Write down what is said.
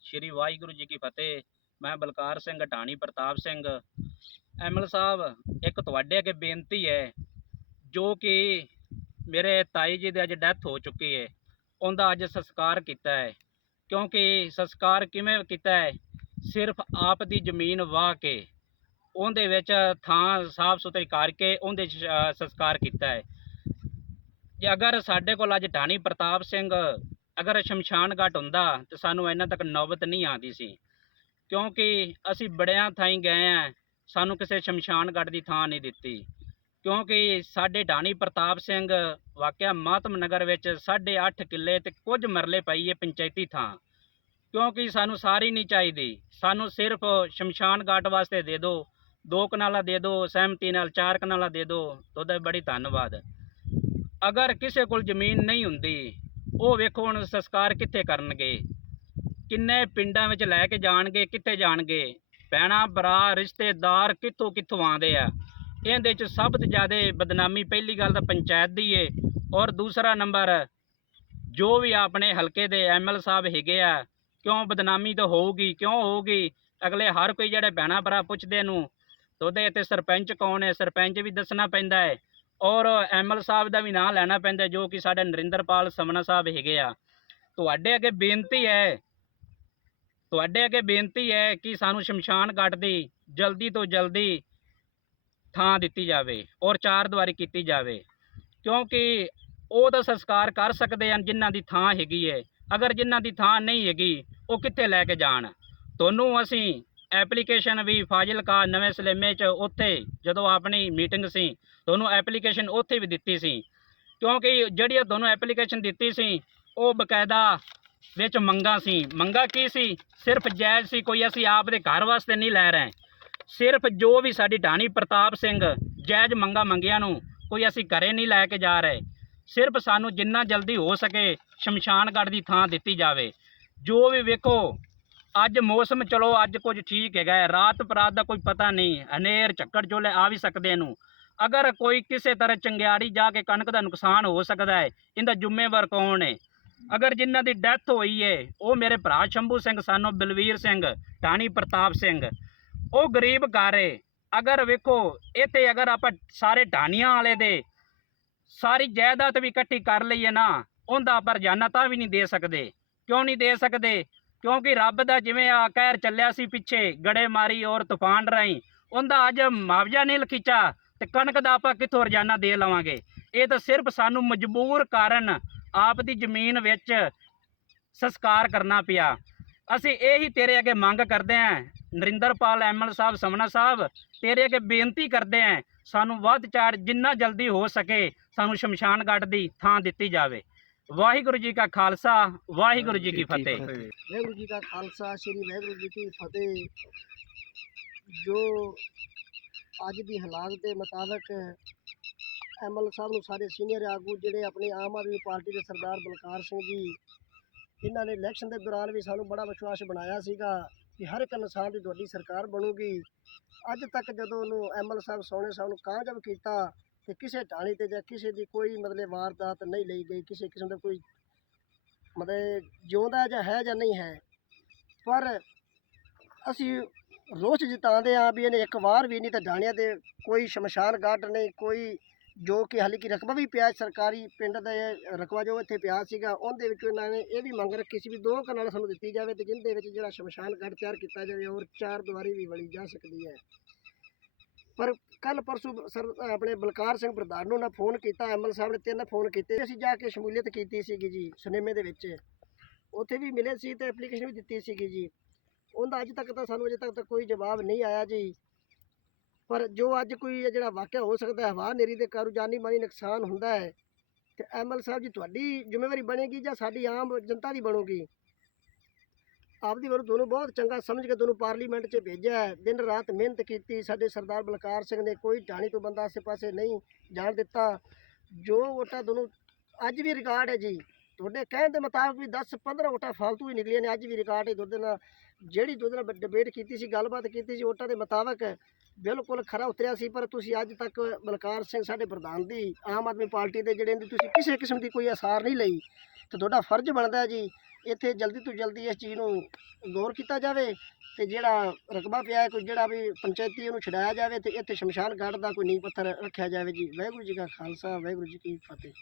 ਸ਼੍ਰੀ ਵਾਹਿਗੁਰੂ ਜੀ ਕੀ ਫਤਿਹ। ਮੈਂ ਬਲਕਾਰ ਸਿੰਘ ਢਾਣੀ ਪ੍ਰਤਾਪ ਸਿੰਘ। ਐਮਐਲ ਸਾਹਿਬ ਇੱਕ ਤੁਹਾਡੇ ਅੱਗੇ ਬੇਨਤੀ ਹੈ ਜੋ ਕਿ ਮੇਰੇ ਤਾਈ ਜੀ ਦੀ ਅੱਜ ਡੈਥ ਹੋ ਚੁੱਕੀ ਹੈ ਉਹਦਾ ਅੱਜ ਸੰਸਕਾਰ ਕੀਤਾ ਹੈ। ਕਿਉਂਕਿ ਸੰਸਕਾਰ ਕਿਵੇਂ ਕੀਤਾ ਹੈ ਸਿਰਫ ਆਪ ਦੀ ਜ਼ਮੀਨ ਵਾਹ ਕੇ ਉਹਦੇ ਵਿੱਚ ਥਾਂ ਸਾਫ਼ ਸੁਥਰੀ ਕਰਕੇ ਉਹਦੇ 'ਚ, ਸੰਸਕਾਰ ਕੀਤਾ ਹੈ। ਜੇ ਅਗਰ ਸਾਡੇ ਕੋਲ ਅੱਜ ਢਾਣੀ ਪ੍ਰਤਾਪ ਸਿੰਘ ਅਗਰ ਸ਼ਮਸ਼ਾਨ ਘਾਟ ਹੁੰਦਾ ਤੇ ਸਾਨੂੰ ਇਹਨਾਂ ਤੱਕ ਨੌਬਤ ਨਹੀਂ ਆਉਂਦੀ ਸੀ। ਕਿਉਂਕਿ ਅਸੀਂ ਬੜਿਆਂ ਥਾਈਂ ਗਏ ਆ, ਸਾਨੂੰ ਕਿਸੇ ਸ਼ਮਸ਼ਾਨ ਘਾਟ ਦੀ ਥਾਂ ਨਹੀਂ ਦਿੱਤੀ। ਕਿਉਂਕਿ ਸਾਡੇ ਢਾਣੀ ਪ੍ਰਤਾਪ ਸਿੰਘ ਵਾਕਿਆ ਮਾਤਮ ਨਗਰ ਵਿੱਚ 8.5 ਕਿੱਲੇ ਤੇ ਕੁਝ ਮਰਲੇ ਪਈ ਹੈ ਪੰਚਾਇਤੀ ਥਾਂ। ਕਿਉਂਕਿ ਸਾਨੂੰ ਸਾਰੀ ਨਹੀਂ ਚਾਹੀਦੀ। ਸਾਨੂੰ ਸਿਰਫ ਸ਼ਮਸ਼ਾਨ ਘਾਟ ਵਾਸਤੇ ਦੇ ਦਿਓ, ਦੋ ਕਨਾਲਾ ਦੇ ਦਿਓ, ਸਹਿਮਤੀ ਨਾਲ ਚਾਰ ਕਨਾਲਾ ਦੇ ਦਿਓ, ਤੁਹਾਡਾ ਬੜੀ ਧੰਨਵਾਦ। ਅਗਰ ਕਿਸੇ ਕੋਲ ਜ਼ਮੀਨ ਨਹੀਂ ਹੁੰਦੀ ਉਹ ਵੇਖੋ ਹੁਣ ਸੰਸਕਾਰ ਕਿੱਥੇ ਕਰਨਗੇ। ਕਿੰਨੇ ਪਿੰਡਾਂ ਵਿੱਚ ਲੈ ਕੇ ਜਾਣਗੇ, ਕਿੱਥੇ ਜਾਣਗੇ। ਭੈਣਾਂ, ਭਰਾ, ਰਿਸ਼ਤੇਦਾਰ ਕਿੱਥੋਂ ਕਿੱਥੋਂ ਆਉਂਦੇ ਆ। ਇਹਦੇ ਚ ਸਭ ਤੋਂ ਜ਼ਿਆਦਾ ਬਦਨਾਮੀ ਪਹਿਲੀ ਗੱਲ ਤਾਂ ਪੰਚਾਇਤ ਦੀ ਏ ਔਰ ਦੂਸਰਾ ਨੰਬਰ, ਜੋ ਵੀ ਆਪਣੇ ਹਲਕੇ ਦੇ ਐਮਐਲ ਸਾਹਿਬ ਹੈਗੇ ਆ, ਕਿਉਂ ਬਦਨਾਮੀ ਤਾਂ ਹੋਊਗੀ, ਕਿਉਂ ਹੋਊਗੀ? ਅਗਲੇ ਹਰ ਕੋਈ ਜਿਹੜੇ ਭੈਣਾਂ, ਭਰਾ ਪੁੱਛਦੇ ਨੂੰ ਤੁਹਾਡੇ ਇੱਥੇ ਸਰਪੰਚ ਕੌਣ ਹੈ? ਸਰਪੰਚ ਵੀ ਦੱਸਣਾ ਪੈਂਦਾ ਹੈ ਔਰ ਐਮਐਲ ਸਾਹਿਬ ਦਾ ਵੀ ਨਾਂ ਲੈਣਾ ਪੈਂਦਾ ਜੋ ਕਿ ਸਾਡੇ ਨਰਿੰਦਰਪਾਲ ਸਮਣਾ ਸਾਹਿਬ ਹੈਗੇ ਆ। ਤੁਹਾਡੇ ਅੱਗੇ ਬੇਨਤੀ ਹੈ, ਤੁਹਾਡੇ ਅੱਗੇ ਬੇਨਤੀ ਹੈ ਕਿ ਸਾਨੂੰ ਸ਼ਮਸ਼ਾਨ ਘਾਟ ਦੀ ਜਲਦੀ ਤੋਂ ਜਲਦੀ ਥਾਂ ਦਿੱਤੀ ਜਾਵੇ ਔਰ ਚਾਰ ਦੀਵਾਰੀ ਕੀਤੀ ਜਾਵੇ, ਕਿਉਂਕਿ ਉਹ ਤਾਂ ਸੰਸਕਾਰ ਕਰ ਸਕਦੇ ਹਨ ਜਿਨ੍ਹਾਂ ਦੀ ਥਾਂ ਹੈਗੀ ਹੈ। ਅਗਰ ਜਿਨ੍ਹਾਂ ਦੀ ਥਾਂ ਨਹੀਂ ਹੈਗੀ, ਉਹ ਕਿੱਥੇ ਲੈ ਕੇ ਜਾਣ? ਤੁਹਾਨੂੰ ਅਸੀਂ ਐਪਲੀਕੇਸ਼ਨ ਵੀ ਫਾਜ਼ਿਲਕਾ ਨਵੇਂ ਸਲੇਮੇ ਚ ਉੱਥੇ ਜਦੋਂ ਆਪਣੀ ਮੀਟਿੰਗ ਸੀ, ਤੁਹਾਨੂੰ ਐਪਲੀਕੇਸ਼ਨ ਉੱਥੇ ਵੀ ਦਿੱਤੀ ਸੀ। ਕਿਉਂਕਿ ਜਿਹੜੀ ਤੁਹਾਨੂੰ ਐਪਲੀਕੇਸ਼ਨ ਦਿੱਤੀ ਸੀ, ਉਹ ਬਕਾਇਦਾ ਵਿੱਚ ਮੰਗਾਂ ਸੀ। ਮੰਗਾਂ ਕੀ ਸੀ? ਸਿਰਫ ਜਾਇਜ਼ ਸੀ, ਕੋਈ ਅਸੀਂ ਆਪ ਦੇ ਘਰ ਵਾਸਤੇ ਨਹੀਂ ਲੈ ਰਹੇ। ਸਿਰਫ ਜੋ ਵੀ ਸਾਡੀ ਢਾਣੀ ਪ੍ਰਤਾਪ ਸਿੰਘ ਜਾਇਜ਼ ਮੰਗਾਂ ਮੰਗਿਆਂ ਨੂੰ ਕੋਈ ਅਸੀਂ ਘਰੇ ਨਹੀਂ ਲੈ ਕੇ ਜਾ ਰਹੇ। ਸਿਰਫ ਸਾਨੂੰ ਜਿੰਨਾ ਜਲਦੀ ਹੋ ਸਕੇ ਸ਼ਮਸ਼ਾਨਗੜ੍ਹ ਦੀ ਥਾਂ ਦਿੱਤੀ ਜਾਵੇ। ਜੋ ਵੀ ਵੇਖੋ ਅੱਜ ਮੌਸਮ ਚਲੋ ਅੱਜ ਕੁਝ ਠੀਕ ਹੈਗਾ ਰਾਤ ਪਰਾਤ ਦਾ ਕੋਈ ਪਤਾ ਨਹੀਂ। ਹਨੇਰ ਚੱਕੜ ਝੋਲੇ ਆ ਵੀ ਸਕਦੇ ਨੂੰ ਅਗਰ ਕੋਈ ਕਿਸੇ ਤਰ੍ਹਾਂ ਚੰਗਿਆੜੀ ਜਾ ਕੇ ਕਣਕ ਦਾ ਨੁਕਸਾਨ ਹੋ ਸਕਦਾ ਹੈ, ਇਹਦਾ ਜ਼ਿੰਮੇਵਾਰ ਕੌਣ ਹੈ? ਅਗਰ ਜਿਨ੍ਹਾਂ ਦੀ ਡੈਥ ਹੋਈ ਹੈ ਉਹ ਮੇਰੇ ਭਰਾ ਸ਼ੰਭੂ ਸਿੰਘ, ਸਾਨੂੰ ਬਲਵੀਰ ਸਿੰਘ ਟਾਣੀ ਪ੍ਰਤਾਪ ਸਿੰਘ। ਉਹ ਗਰੀਬ ਘਰ ਹੈ ਅਗਰ ਵੇਖੋ, ਇੱਥੇ ਅਗਰ ਆਪਾਂ ਸਾਰੇ ਢਾਣੀਆਂ ਵਾਲੇ ਦੇ ਸਾਰੀ ਜਾਇਦਾਦ ਵੀ ਇਕੱਠੀ ਕਰ ਲਈਏ ਨਾ, ਉਹਦਾ ਪਰ ਜਾਨਾ ਤਾਂ ਵੀ ਨਹੀਂ ਦੇ ਸਕਦੇ। ਕਿਉਂ ਨਹੀਂ ਦੇ ਸਕਦੇ? ਕਿਉਂਕਿ ਰੱਬ ਦਾ ਜਿਵੇਂ ਆ ਕਹਿਰ ਚੱਲਿਆ ਸੀ ਪਿੱਛੇ, ਗੜੇ ਮਾਰੀ ਔਰ ਤੂਫਾਨ ਰਾਈ ਉਹਦਾ ਅੱਜ ਮੁਆਵਜ਼ਾ ਨਹੀਂ ਲਖੀਚਾ ਤੇ ਕਣਕ ਦਾ ਆਪਾਂ ਕਿੱਥੋਂ ਰੋਜ਼ਾਨਾ ਦੇ ਲਵਾਂਗੇ? ਇਹ ਤਾਂ ਸਿਰਫ ਸਾਨੂੰ ਮਜਬੂਰ ਕਾਰਨ ਆਪ ਦੀ ਜ਼ਮੀਨ ਵਿੱਚ ਸੰਸਕਾਰ ਕਰਨਾ ਪਿਆ। ਅਸੀਂ ਇਹੀ ਤੇਰੇ ਅੱਗੇ ਮੰਗ ਕਰਦੇ ਆਂ, ਨਰਿੰਦਰਪਾਲ ਐਮਐਲ ਸਾਹਿਬ, ਸਮਣਾ ਸਾਹਿਬ, ਤੇਰੇ ਅੱਗੇ ਬੇਨਤੀ ਕਰਦੇ ਆਂ, ਸਾਨੂੰ ਵੱਧ ਚਾੜ ਜਿੰਨਾ ਜਲਦੀ ਹੋ ਸਕੇ, ਸਾਨੂੰ ਸ਼ਮਸ਼ਾਨ ਘਾਟ ਦੀ ਥਾਂ ਦਿੱਤੀ ਜਾਵੇ। ਵਾਹਿਗੁਰੂ ਜੀ ਕਾ ਖਾਲਸਾ ਵਾਹਿਗੁਰੂ ਜੀ ਕੀ ਫਤਿਹ। ਵਾਹਿਗੁਰੂ ਜੀ ਕਾ ਖਾਲਸਾ ਸ੍ਰੀ ਵਾਹਿਗੁਰੂ ਜੀ ਕੀ ਫਤਿਹ। ਜੋ ਅੱਜ ਦੀ ਹਾਲਾਤ ਦੇ ਮੁਤਾਬਕ ਐਮਐਲ ਸਾਹਿਬ ਨੂੰ ਸਾਰੇ ਸੀਨੀਅਰ ਆਗੂ ਜਿਹੜੇ ਆਪਣੀ ਆਮ ਆਦਮੀ ਪਾਰਟੀ ਦੇ ਸਰਦਾਰ ਬਲਕਾਰ ਸਿੰਘ ਜੀ ਇਹਨਾਂ ਨੇ ਇਲੈਕਸ਼ਨ ਦੇ ਦੌਰਾਨ ਵੀ ਸਾਨੂੰ ਬੜਾ ਵਿਸ਼ਵਾਸ ਬਣਾਇਆ ਸੀਗਾ ਕਿ ਹਰ ਇੱਕ ਇਨਸਾਨ ਦੀ ਤੁਹਾਡੀ ਸਰਕਾਰ ਬਣੂਗੀ। ਅੱਜ ਤੱਕ ਜਦੋਂ ਉਹਨੂੰ ਐਮਐਲ ਸਾਹਿਬ ਸੋਹਣੇ ਸਾਹਿਬ ਨੂੰ ਕਾਮਯਾਬ ਕੀਤਾ ਤੇ ਕਿਸੇ ਢਾਣੀ ਤੇ ਜਾਂ ਕਿਸੇ ਦੀ ਕੋਈ ਮਤਲਬ ਵਾਰਦਾਤ ਨਹੀਂ ਲਈ ਗਈ, ਕਿਸੇ ਕਿਸਮ ਦਾ ਕੋਈ ਮਤਲਬ ਜਿਉਂਦਾ ਜਾਂ ਹੈ ਜਾਂ ਨਹੀਂ ਹੈ। ਪਰ ਅਸੀਂ ਰੋਸ ਜਿਤਾਉਂਦੇ ਆ ਵੀ ਇਹਨੇ ਇੱਕ ਵਾਰ ਵੀ ਨਹੀਂ ਤਾਂ ਢਾਣਿਆਂ 'ਤੇ ਕੋਈ ਸ਼ਮਸ਼ਾਨ ਘਾਟ ਨਹੀਂ, ਕੋਈ ਜੋ ਕਿ ਹਾਲੇ ਕਿ ਰਕਬਾ ਵੀ ਪਿਆ ਸਰਕਾਰੀ ਪਿੰਡ ਦਾ ਰਕਬਾ ਜੋ ਇੱਥੇ ਪਿਆ ਸੀਗਾ, ਉਹਦੇ ਵਿੱਚ ਇਹਨਾਂ ਨੇ ਇਹ ਵੀ ਮੰਗ ਰੱਖੀ ਸੀ ਵੀ ਦੋ ਕਨਾਲ ਸਾਨੂੰ ਦਿੱਤੀ ਜਾਵੇ ਤੇ ਜਿੰਦੇ ਵਿੱਚ ਜਿਹੜਾ ਸ਼ਮਸ਼ਾਨ ਘਾਟ ਤਿਆਰ ਕੀਤਾ ਜਾਵੇ ਔਰ ਚਾਰ ਦੀਵਾਰੀ ਵੀ ਵਲੀ ਜਾ ਸਕਦੀ ਹੈ। ਪਰ ਕੱਲ ਪਰਸੋਂ ਸਰ ਆਪਣੇ ਬਲਕਾਰ ਸਿੰਘ ਪ੍ਰਧਾਨ ਨੂੰ ਨਾ ਫੋਨ ਕੀਤਾ, ਐਮਐਲ ਸਾਹਿਬ ਨੇ ਤਿੰਨ ਫੋਨ ਕੀਤੇ। ਅਸੀਂ ਜਾ ਕੇ ਸ਼ਮੂਲੀਅਤ ਕੀਤੀ ਸੀਗੀ ਜੀ, ਸਿਨੇਮੇ ਦੇ ਵਿੱਚ। ਉੱਥੇ ਵੀ ਮਿਲੇ ਸੀ ਤੇ ਐਪਲੀਕੇਸ਼ਨ ਵੀ ਦਿੱਤੀ ਸੀਗੀ ਜੀ। ਉਹਦਾ ਅੱਜ ਤੱਕ ਤਾਂ ਸਾਨੂੰ ਅਜੇ ਤੱਕ ਤਾਂ ਕੋਈ ਜਵਾਬ ਨਹੀਂ ਆਇਆ ਜੀ। ਪਰ ਜੋ ਅੱਜ ਕੋਈ ਜਿਹੜਾ ਵਾਕਿਆ ਹੋ ਸਕਦਾ ਹੈ, ਹਵਾ ਨੇਰੀ ਦੇ ਕਾਰੂ ਜਾਨੀ ਮਾਨੀ ਨੁਕਸਾਨ ਹੁੰਦਾ ਹੈ, ਤੇ ਐਮਐਲ ਸਾਹਿਬ ਜੀ ਤੁਹਾਡੀ ਜ਼ਿੰਮੇਵਾਰੀ ਬਣੇਗੀ ਜਾਂ ਸਾਡੀ ਆਮ ਜਨਤਾ ਦੀ ਬਣੂਗੀ? ਆਪਦੀ ਵੱਲੋਂ ਤੁਹਾਨੂੰ ਬਹੁਤ ਚੰਗਾ ਸਮਝ ਕੇ ਤੁਹਾਨੂੰ ਪਾਰਲੀਮੈਂਟ 'ਚ ਭੇਜਿਆ ਦਿਨ ਰਾਤ ਮਿਹਨਤ ਕੀਤੀ, ਸਾਡੇ ਸਰਦਾਰ ਬਲਕਾਰ ਸਿੰਘ ਨੇ ਕੋਈ ਢਾਣੀ ਤੋਂ ਬੰਦਾ ਆਸੇ ਪਾਸੇ ਨਹੀਂ ਜਾਣ ਦਿੱਤਾ। ਜੋ ਵੋਟਾਂ ਤੁਹਾਨੂੰ ਅੱਜ ਵੀ ਰਿਕਾਰਡ ਹੈ ਜੀ, ਤੁਹਾਡੇ ਕਹਿਣ ਦੇ ਮੁਤਾਬਕ ਵੀ 10 15 ਵੋਟਾਂ ਫालतू ਹੀ ਨਿਕਲੀਆਂ ਨੇ, ਅੱਜ ਵੀ ਰਿਕਾਰਡ ਹੈ ਦੁੱਧ ਨਾਲ। ਜਿਹੜੀ ਦੁੱਧ ਨਾਲ ਡਿਬੇਟ ਕੀਤੀ ਸੀ, ਗੱਲਬਾਤ ਕੀਤੀ ਸੀ, ਵੋਟਾਂ ਦੇ ਮੁਤਾਬਕ ਬਿਲਕੁਲ ਖਰਾ ਉਤਰਿਆ ਸੀ, ਪਰ ਤੁਸੀਂ ਅੱਜ ਤੱਕ ਬਲਕਾਰ ਸਿੰਘ ਸਾਡੇ ਪ੍ਰਧਾਨ ਦੀ, ਆਮ ਆਦਮੀ ਪਾਰਟੀ ਦੇ ਜਿਹੜੇ ਤੁਸੀਂ ਕਿਸੇ ਕਿਸਮ ਦੀ ਕੋਈ ਅਸਾਰ ਨਹੀਂ ਲਈ। ਤੇ ਤੁਹਾਡਾ ਫਰਜ਼ ਬਣਦਾ ਹੈ ਜੀ, ਇੱਥੇ ਜਲਦੀ ਤੋਂ ਜਲਦੀ ਇਸ ਚੀਜ਼ ਨੂੰ ਗੌਰ ਕੀਤਾ ਜਾਵੇ ਤੇ ਜਿਹੜਾ ਰਕਬਾ ਪਿਆ ਹੈ, ਕੋਈ ਜਿਹੜਾ ਵੀ ਪੰਚਾਇਤੀ ਉਹਨੂੰ ਛਡਾਇਆ ਜਾਵੇ ਤੇ ਇੱਥੇ ਸ਼ਮਸ਼ਾਨ ਘਾਟ ਦਾ ਕੋਈ ਨੀਂਹ ਪੱਥਰ ਰੱਖਿਆ ਜਾਵੇ ਜੀ। ਵਾਹਿਗੁਰੂ ਜੀ ਕਾ ਖਾਲਸਾ, ਵਾਹਿਗੁਰੂ ਜੀ ਕੀ ਫਤਿਹ।